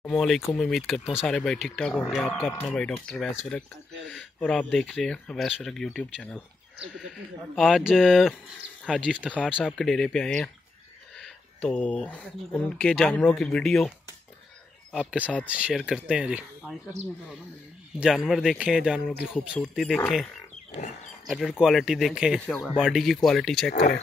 अस्सलामुअलैकुम। उम्मीद करता हूँ सारे भाई ठीक ठाक होंगे। आपका अपना भाई डॉक्टर अवैस विरक और आप देख रहे हैं अवैस विरक यूट्यूब चैनल। आज हाजी इफ्तिखार साहब के डेरे पे आए हैं, तो उनके जानवरों की वीडियो आपके साथ शेयर करते हैं जी। जानवर देखें, जानवरों की खूबसूरती देखें, अडर क्वालिटी देखें, बॉडी की क्वालिटी चेक करें।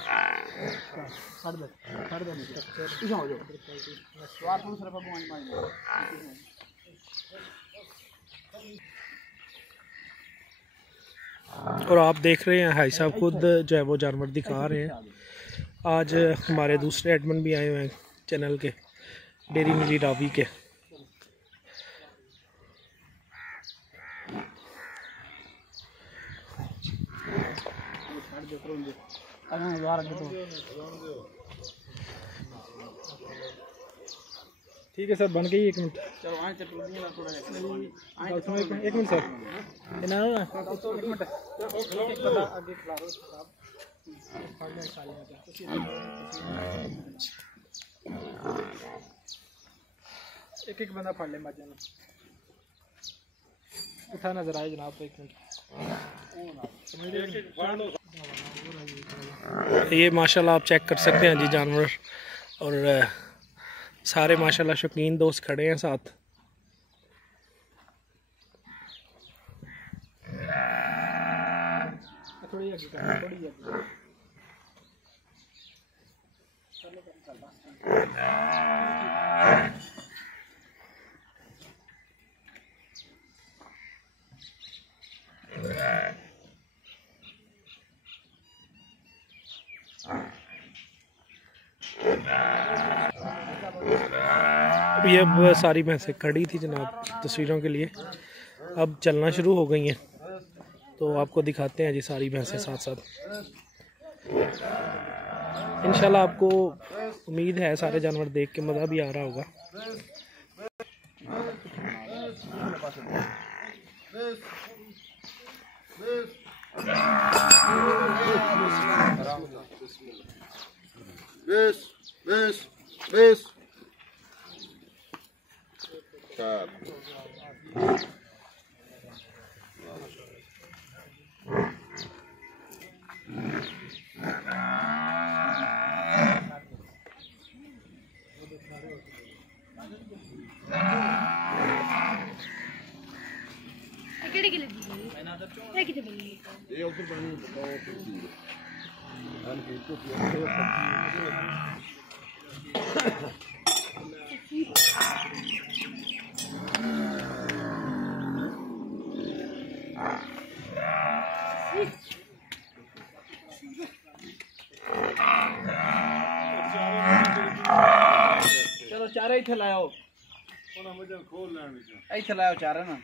और आप देख रहे हैं भाई साहब खुद जो है वो जानवर दिखा रहे हैं। आज हमारे दूसरे एडमिन भी आए हुए हैं चैनल के, डेरी मिली रावी के। ठीक है सर, बन गई। 1 मिनट, एक मिनट सर, एक बंदा फाड़ ले माजा उठा नजर आए जनाब। 1 मिनट, ये माशाल्लाह आप चेक कर सकते हैं जी जानवर, और सारे माशाल्लाह शौकीन दोस्त खड़े हैं साथ। ये अब सारी भैंसें खड़ी थी जनाब तस्वीरों के लिए, अब चलना शुरू हो गई हैं, तो आपको दिखाते हैं जी सारी भैंसें साथ साथ। इंशाल्लाह आपको उम्मीद है सारे जानवर देख के मज़ा भी आ रहा होगा। चलो चारे इथे लाओ, इथे लाओ चारे ना।